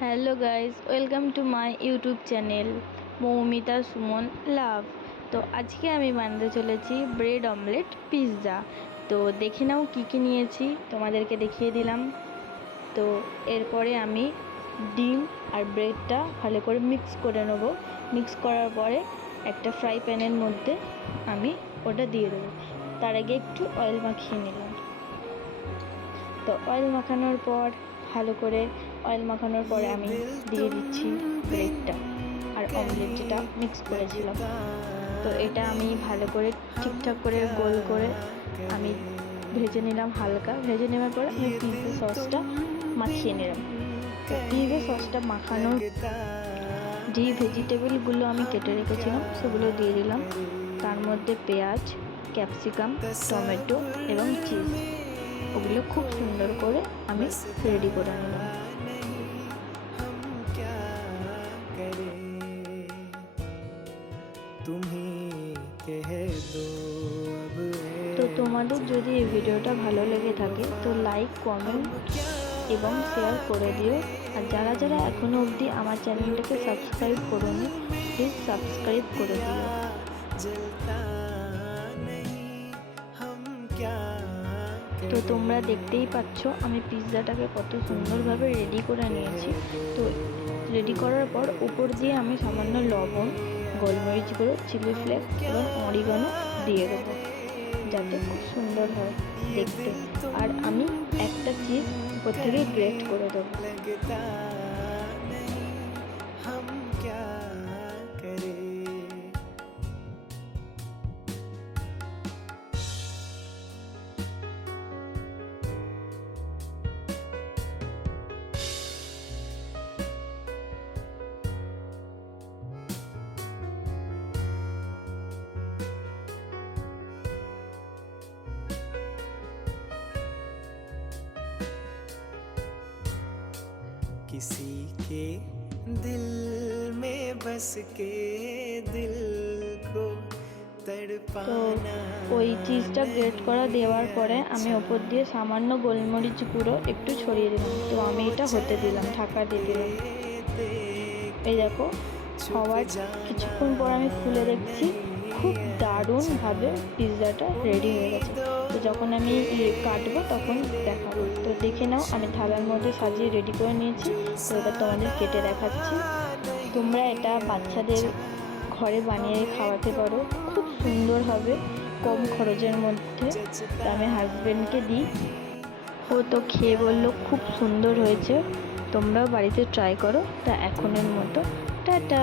Hello guys, welcome to my YouTube channel Moumita Suman love. তো আজকে আমি বানাতে চলেছি ব্রেড অমলেট পিৎজা। তো দেখে নাও কী কী নিয়েছি, তোমাদেরকে দেখিয়ে দিলাম। তো এরপরে আমি ডিম আর ব্রেডটা ভালো করে মিক্স করে নেব। মিক্স করার পরে একটা ফ্রাই প্যানের মধ্যে আমি ওটা দিয়ে দেবো। তার আগে একটু অয়েল মাখিয়ে নিলাম। তো অয়েল মাখানোর পর আমি দিয়ে দিচ্ছি ব্রেডটা আর অমলেট যেটা মিক্স করেছিলাম। তো এটা আমি ভালো করে ঠিকঠাক করে গোল করে আমি ভেজে নিলাম। হালকা ভেজে নেওয়ার পর আমি পিৎজা সসটা মাখিয়ে নিলাম। তো পিৎজা সসটা মাখানোর যে ভেজিটেবলগুলো আমি কেটে রেখেছিলাম সেগুলো দিয়ে দিলাম। তার মধ্যে পেঁয়াজ, ক্যাপসিকাম, টমেটো এবং চিজ, ওগুলো খুব সুন্দর করে আমি রেডি করে নিলাম। তো তোমাদের যদি এই ভিডিওটা ভালো লেগে থাকে তো লাইক, কমেন্ট এবং শেয়ার করে দিও। আর যারা যারা এখনো অবধি আমার চ্যানেলটাকে সাবস্ক্রাইব করোনি, প্লিজ সাবস্ক্রাইব করে দিও। তো তোমরা দেখতেই পাচ্ছ আমি পিৎজাটাকে কত সুন্দরভাবে রেডি করে নিয়েছি। তো রেডি করার পর উপর দিয়ে আমি সামান্য লবণ, গোলমরিচ গুঁড়ো, চিলি ফ্লেক্স এবং অরিগানো দিয়ে দেবো, যাতে খুব সুন্দর হয় দেখতে। আর আমি একটা চিজ উপর থেকে গ্রেট করে দেবো। किसी के दिल में बस के दिल को तड़पाना। তো ওই চিজটা গ্রেট করা দেওয়ার পরে আমি ওপর দিয়ে সামান্য গোলমরিচ গুঁড়ো একটু ছড়িয়ে দিলাম। তো আমি এটা হতে দিলাম, ঢাকা দিয়ে দিলাম। এই দেখো, হওয়ার কিছুক্ষণ পর আমি খুলে দেখছি খুব দারুণভাবে পিৎজাটা রেডি হয়ে গেছে। তো যখন আমি কাটবো তখন দেখাবো। তো দেখে নাও, আমি থালার মধ্যে সাজিয়ে রেডি করে নিয়েছি। তো এবার তোমাদের কেটে দেখাচ্ছি। তোমরা এটা বাচ্চাদের ঘরে বানিয়ে খাওয়াতে পারো, খুব সুন্দর হবে, কম খরচের মধ্যে। তো আমি হাজব্যান্ডকে দিই, ও তো খেয়ে বললো খুব সুন্দর হয়েছে। তোমরাও বাড়িতে ট্রাই করো। তা এখনের মতো টাটা।